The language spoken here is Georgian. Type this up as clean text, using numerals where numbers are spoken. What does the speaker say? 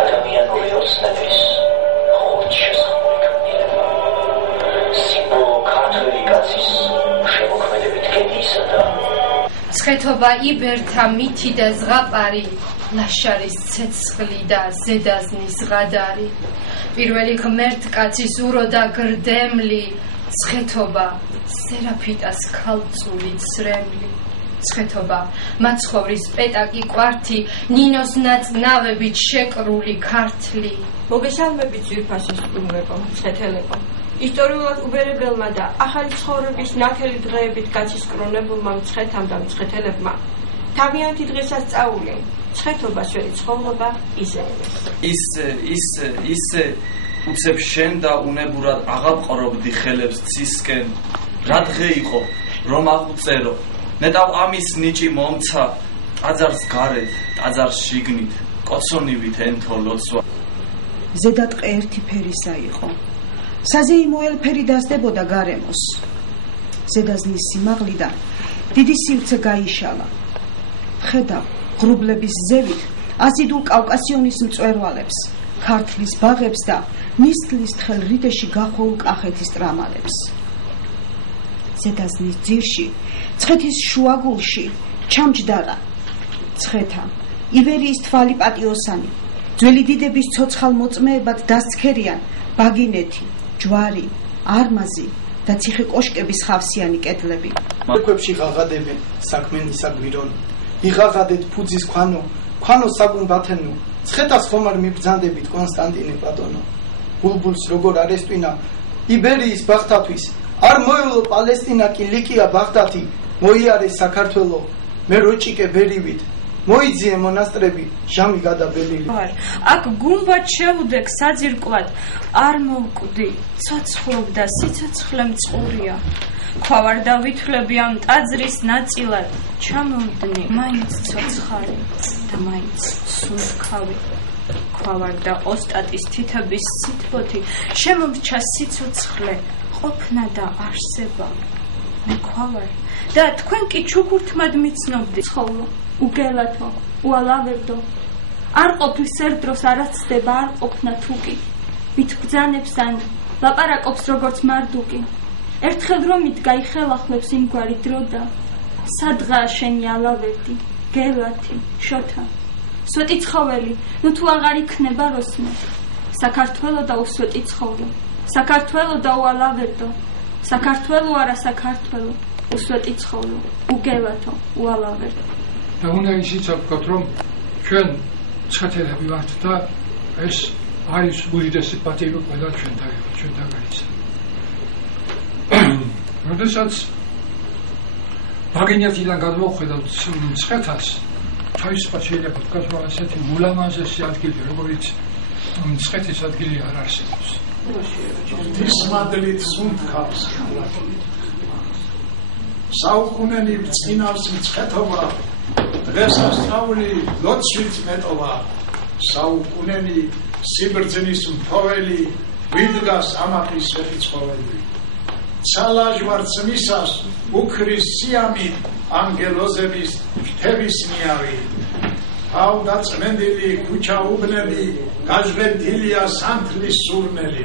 ადამიანური ოცნების ხუთ შესაძლებელი ქმნილება სიმბოლო ქართული კაცის შემოქმედებით გენიისა და ცხეთობა იბერთა მითი და ზღაპარი ლაშარის ცეცხლი და ზედაზნის ღადარი პირველი ღმერთკაცის ურო და გრდემლი ცხეთობა სერაფიტას ქალწული ცრემლი ცხეთობა მაცხოვრის პეტაკი კვართი ნინოს ნაწნავებით შეკრული ქართლი მოგესალმებით ძვირფასი სტუმრებო ცხეთელებო ისტორიულად უბერებელმა და ახალი ცხოვრების ნათელი დღეებით გაცისკრონებულმა მცხეთამ და მცხეთელებმა თავიანთი დღესასწაული ცხეთობა შველი ცხოვრება ისე უცებ შენ და უნებურად აღაპყრობდი ხელებს ცისკენ რა დღე იყო რომ აღუწერო ნეტავ ამის ნიჭი მომცა ტაძარს გარეთ ტაძარს შიგნით კოცონივით ენთო ლოცვა ზედატყე ერთი ფერისა იყო საზეიმო ელფერი დასდებოდა გარემოს ზედაზნის სიმაღლიდან დიდი სივრცე გაიშალა ხედავ ღრუბლების ზევით აზიდულ კავკასიონის მწვერვალებს ქართლის ბაღებს და ნისთლის თხელ რიდეში გახვეულ კახეთის ტრამალებს ზედაზნის ძირში ცხეთის შუაგულში ჩამჯდარა ცხეთა ივერიის თვალი პატიოსანი ძველი დიდების ცოცხალ მოწმეებად დასცქერიან ბაგინეთი ჯვარი არმაზი და ციხე კოშკების ხავსიანი კედლები მოკებში ღაღადებენ საქმენი საგვირონ იღაღადეთ ფუძის ქვანო საგუნბათენო ცხეთას ხომარ მიბრძანდებით კონსტანტინე პატონო ბულბულს როგორ არესტვინა იბერიის ბაღთათვის არ მოევლო პალესტინა კი ლიკია ბაღდათი მოიარეს საქართველო მე როჭიკე ბერივით მოიძიე მონასტრები ჟამი გადაბელილი აქ გუმბად შევუდეკ საძირკვლად არ მოვკვდი ცოცხლობდა სიცოცხლე მწყურია ქვავარ და ვითვლები ამ ტაძრის ნაწილად ჩამოვდნი მაინც ცოცხალი და მაინც სუნთქავი ქვავარ და ოსტატის თითების სითბოთი შემომრჩა სიცოცხლე ყოფნა და არსება მე ქვავარ და თქვენ კი ჩუქურთმად მიცნობდი ცხოვლო უგელათო უალავებდო არ ყოფილ სერდროს არაცდება არ ყოფნა თუკი მით ბძანებს ან ლაპარაკობს როგორც მარდუკი ერთხელ რომით გაიხელახლებს იმგვარი დრო და სადღაა შენი ალავერდი გელათი შოთა სვეტი ცხოველი ნუ თუ აღარ იქნება როსმე საქართველო და უსვეტი ცხოვრო საქართველო და უალავერდო საქართველო არა საქართველო უსვეტი ცხოვრო უგელათო უალავერდო და უნდა ისიც ვთქვათ რომ ჩვენ ცხეთელები ვართ და ეს არის უდიდესი პატივი ყველა ჩვენთან არის როდესაც ბაგინეთიდან გადმოვხედავთ ცხეთას თავისუფლად შეიძლება ვთქვათ რომ ასეთი ულამაზესი ადგილი როგორც ცხეთის ადგილი არ არსებობს ის მადლით სუნთქავს საუკუნენი წინავს მცხეთობა დღესასწაული ლოცვით მეტოვა საუკუნენი სიბრძნის მფოველი ვიდგას ამაყის სვეტი ცხოველი ცალაჟვარც მისას უქრის სიამით ანგელოზების ფრთების ნიავი ავ დაწმენდილი ქუჩა უბნები გაჟღენდილია სანთლის სურნელი